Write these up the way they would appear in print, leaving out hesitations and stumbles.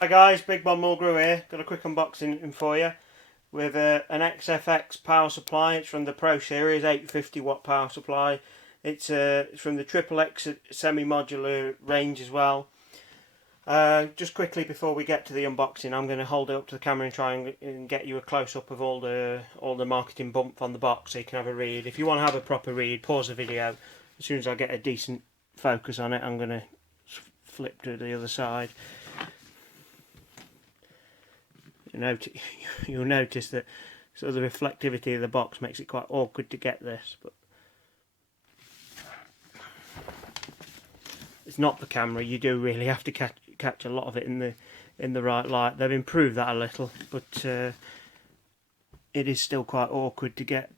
Hi guys, Big Bob Mulgrew here. Got a quick unboxing in for you with an XFX power supply. It's from the Pro Series, 850 watt power supply. It's from the XFX semi-modular range as well. Just quickly before we get to the unboxing, I'm going to hold it up to the camera and try and get you a close-up of all the marketing bump on the box so you can have a read. If you want to have a proper read, pause the video. As soon as I get a decent focus on it, I'm going to flip to the other side. You'll notice that sort of the reflectivity of the box makes it quite awkward to get this, but it's not the camera. You do really have to catch a lot of it in the right light. They've improved that a little, but it is still quite awkward to get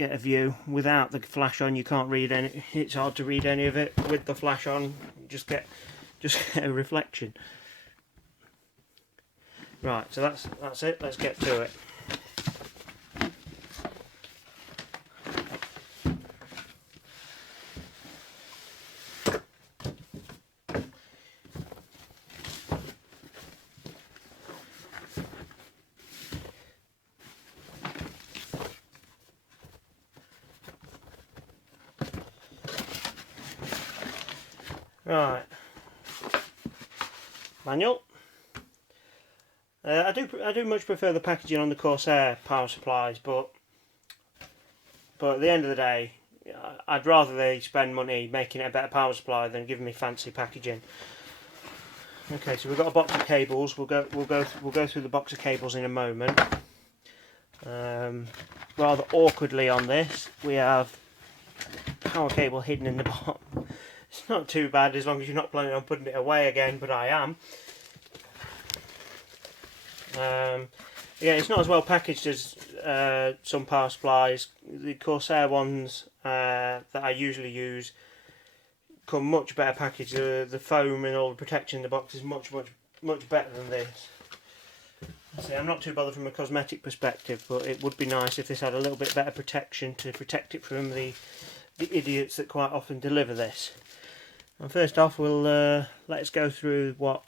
a view without the flash on. You can't read any. It's hard to read any of it with the flash on. You just get a reflection. Right, so that's it. Let's get to it. Right, manual. I do much prefer the packaging on the Corsair power supplies, but at the end of the day, I'd rather they spend money making it a better power supply than giving me fancy packaging. Okay, so we've got a box of cables. We'll go through the box of cables in a moment. Rather awkwardly on this, we have power cable hidden in the bottom. It's not too bad as long as you're not planning on putting it away again, but I am. Yeah, it's not as well packaged as some power supplies. The Corsair ones that I usually use come much better packaged. The foam and all the protection in the box is much better than this. See, I'm not too bothered from a cosmetic perspective, but it would be nice if this had a little bit better protection to protect it from the idiots that quite often deliver this. And first off, let's go through what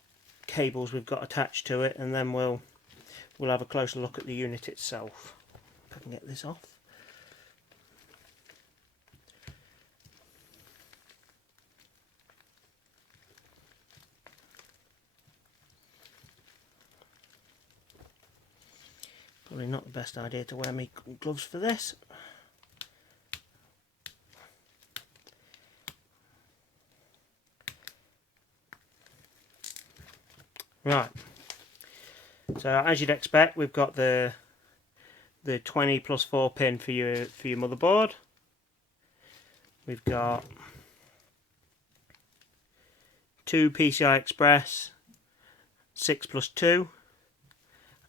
cables we've got attached to it, and then we'll have a closer look at the unit itself. If I can get this off. Probably not the best idea to wear my gloves for this. Right. So as you'd expect, we've got the 20 plus 4 pin for your motherboard. We've got 2 PCI Express 6 plus 2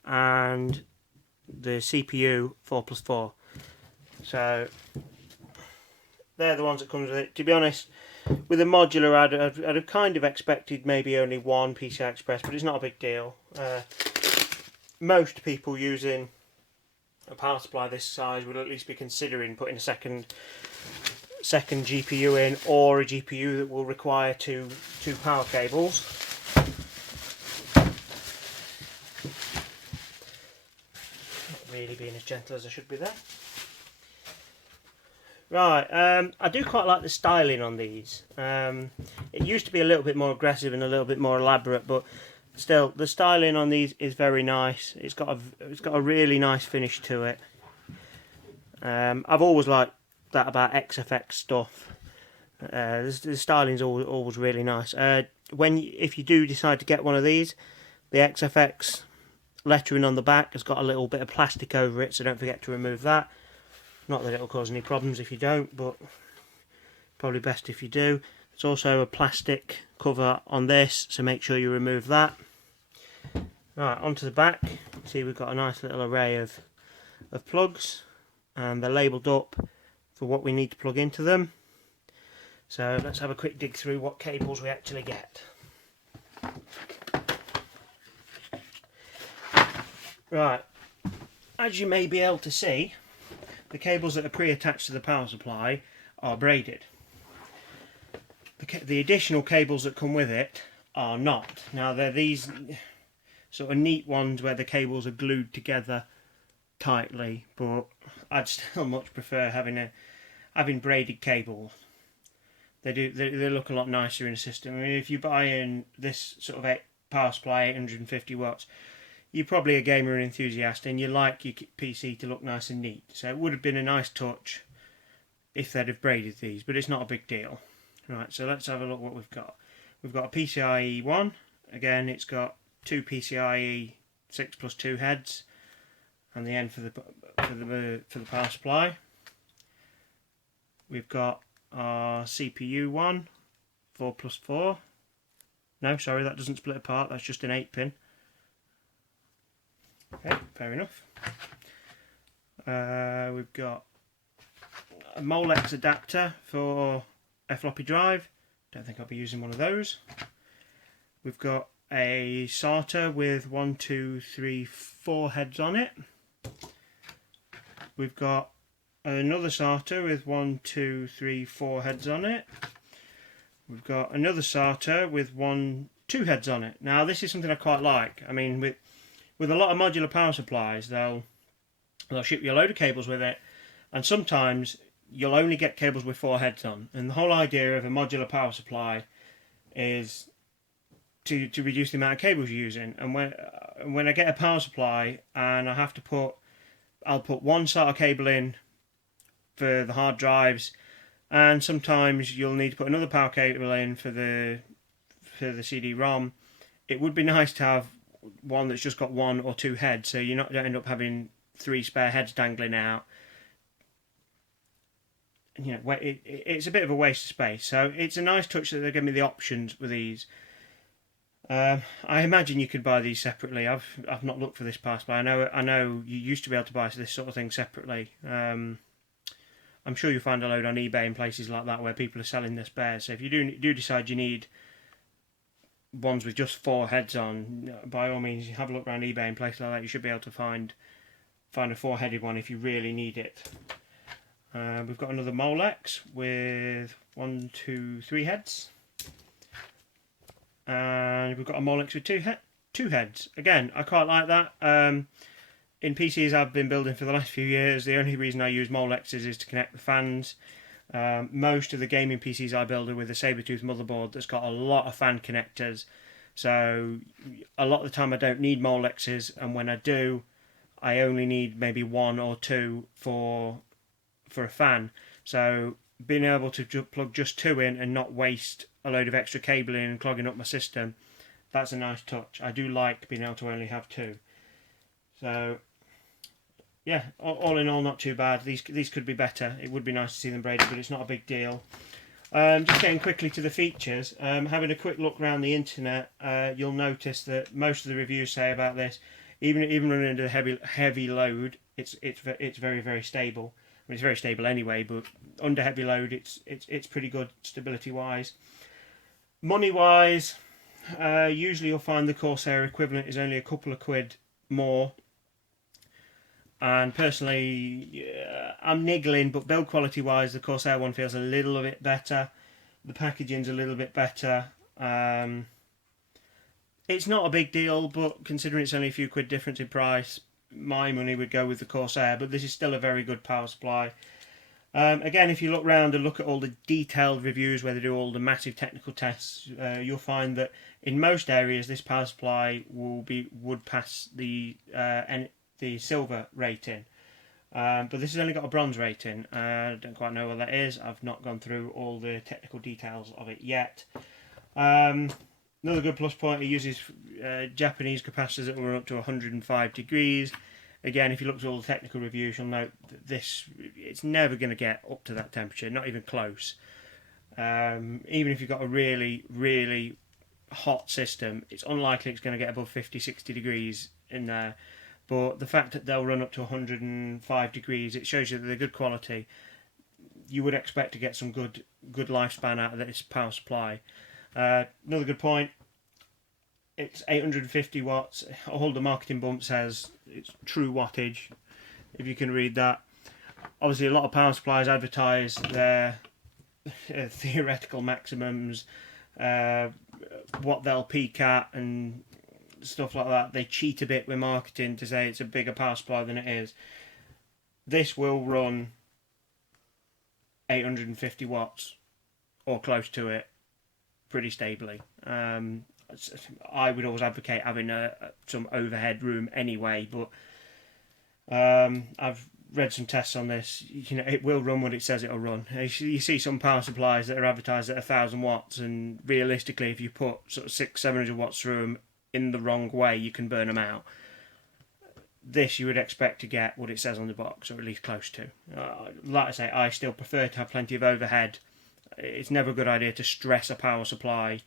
and the CPU 4 plus 4. So they're the ones that comes with it. To be honest, with a modular, I'd have kind of expected maybe only one PCI Express, but it's not a big deal. Most people using a power supply this size would at least be considering putting a second GPU in, or a GPU that will require two power cables. Not really being as gentle as I should be there. Right, I do quite like the styling on these. It used to be a little bit more aggressive and a little bit more elaborate, but still, the styling on these is very nice. It's got a really nice finish to it. I've always liked that about XFX stuff. The styling's always really nice. If you do decide to get one of these, the XFX lettering on the back has got a little bit of plastic over it, so don't forget to remove that. Not that it'll cause any problems if you don't, but probably best if you do. There's also a plastic cover on this, so make sure you remove that. Right, onto the back. See, we've got a nice little array of plugs, and they're labelled up for what we need to plug into them. So let's have a quick dig through what cables we actually get. Right, as you may be able to see, the cables that are pre-attached to the power supply are braided. The additional cables that come with it are not. Now they're these sort of neat ones where the cables are glued together tightly, but I'd still much prefer having braided cables. They look a lot nicer in a system. I mean, if you buy in this sort of power supply 850 watts, you're probably a gamer and enthusiast and you like your PC to look nice and neat. So it would have been a nice touch if they'd have braided these, but it's not a big deal. Right, so let's have a look what we've got. We've got a PCIe 1. Again, it's got two PCIe 6+2 heads and the end for the power supply. We've got our CPU 1, 4+4. No, sorry, that doesn't split apart, that's just an 8-pin. Okay, fair enough. We've got a Molex adapter for a floppy drive. Don't think I'll be using one of those. We've got a SATA with 1, 2, 3, 4 heads on it. We've got another SATA with 1, 2, 3, 4 heads on it. We've got another SATA with 1, 2 heads on it. Now this is something I quite like. I mean, with a lot of modular power supplies, they'll ship you a load of cables with it, and sometimes you'll only get cables with 4 heads on. And the whole idea of a modular power supply is to reduce the amount of cables you're using. And when I get a power supply and I have to I'll put one SATA cable in for the hard drives, and sometimes you'll need to put another power cable in for the CD-ROM. It would be nice to have one that's just got 1 or 2 heads, so you don't end up having 3 spare heads dangling out. You know, it's a bit of a waste of space. So it's a nice touch that they give me the options with these. I imagine you could buy these separately. I've not looked for this power supply. I know you used to be able to buy this sort of thing separately. I'm sure you'll find a load on eBay and places like that where people are selling their spares. So if you do decide you need ones with just 4 heads on, by all means have a look around eBay and places like that. You should be able to find a 4-headed one if you really need it. We've got another Molex with 1, 2, 3 heads, and we've got a Molex with 2 heads. Again, I quite like that. In PCs I've been building for the last few years, the only reason I use Molexes is to connect the fans. Most of the gaming PCs I build are with a Sabertooth motherboard that's got a lot of fan connectors, so a lot of the time I don't need Molexes, and when I do, I only need maybe 1 or 2 for a fan. So being able to plug just 2 in and not waste a load of extra cabling and clogging up my system, that's a nice touch. I do like being able to only have 2. So yeah, all in all, not too bad. These could be better. It would be nice to see them braided, but it's not a big deal. Just getting quickly to the features. Having a quick look around the internet, you'll notice that most of the reviews say about this, even running into heavy load, it's very, very stable. I mean, it's very stable anyway, but under heavy load, it's pretty good stability wise. Money wise, usually you'll find the Corsair equivalent is only a couple of quid more. And personally, I'm niggling, but build quality wise, the Corsair one feels a little bit better. The packaging's a little bit better. It's not a big deal, but considering it's only a few quid difference in price, my money would go with the Corsair, but this is still a very good power supply. Again, if you look round and look at all the detailed reviews where they do all the massive technical tests, you'll find that in most areas this power supply would pass the silver rating, but this has only got a bronze rating. I don't quite know what that is. I've not gone through all the technical details of it yet. Another good plus point, it uses Japanese capacitors that run up to 105 degrees. Again, if you look at all the technical reviews, you'll note that it's never going to get up to that temperature, not even close. Even if you've got a really, really hot system, it's unlikely it's going to get above 50, 60 degrees in there. But the fact that they'll run up to 105 degrees, it shows you that they're good quality. You would expect to get some good lifespan out of this power supply. Another good point, it's 850 watts. All the marketing bump says it's true wattage, if you can read that. Obviously, a lot of power supplies advertise their theoretical maximums. what they'll peak at and stuff like that. They cheat a bit with marketing to say it's a bigger power supply than it is. This will run 850 watts or close to it pretty stably. I would always advocate having some overhead room anyway, but I've read some tests on this. You know, it will run what it says it'll run. You see some power supplies that are advertised at 1,000 watts, and realistically, if you put sort of 600-700 watts through them in the wrong way, you can burn them out. This you would expect to get what it says on the box, or at least close to. Like I say, I still prefer to have plenty of overhead. It's never a good idea to stress a power supply.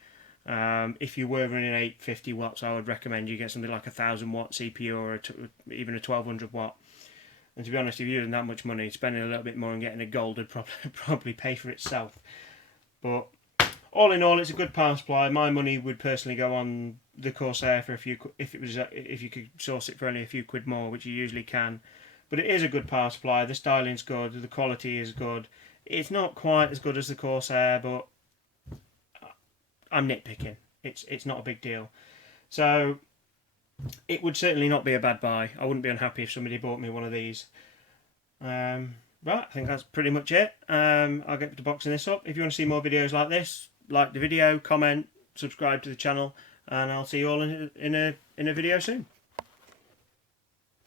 If you were running 850 watts, I would recommend you get something like 1,000 watt CPU or even a 1,200 watt. And to be honest, if you're using that much money, spending a little bit more and getting a gold would probably pay for itself. But all in all, it's a good power supply. My money would personally go on the Corsair for if you could source it for only a few quid more, which you usually can. But it is a good power supply. The styling's good. The quality is good. It's not quite as good as the Corsair, but I'm nitpicking. It's not a big deal. So it would certainly not be a bad buy. I wouldn't be unhappy if somebody bought me one of these. Right, I think that's pretty much it. I'll get to boxing this up. If you want to see more videos like this, like the video, comment, subscribe to the channel, and I'll see you all in a video soon.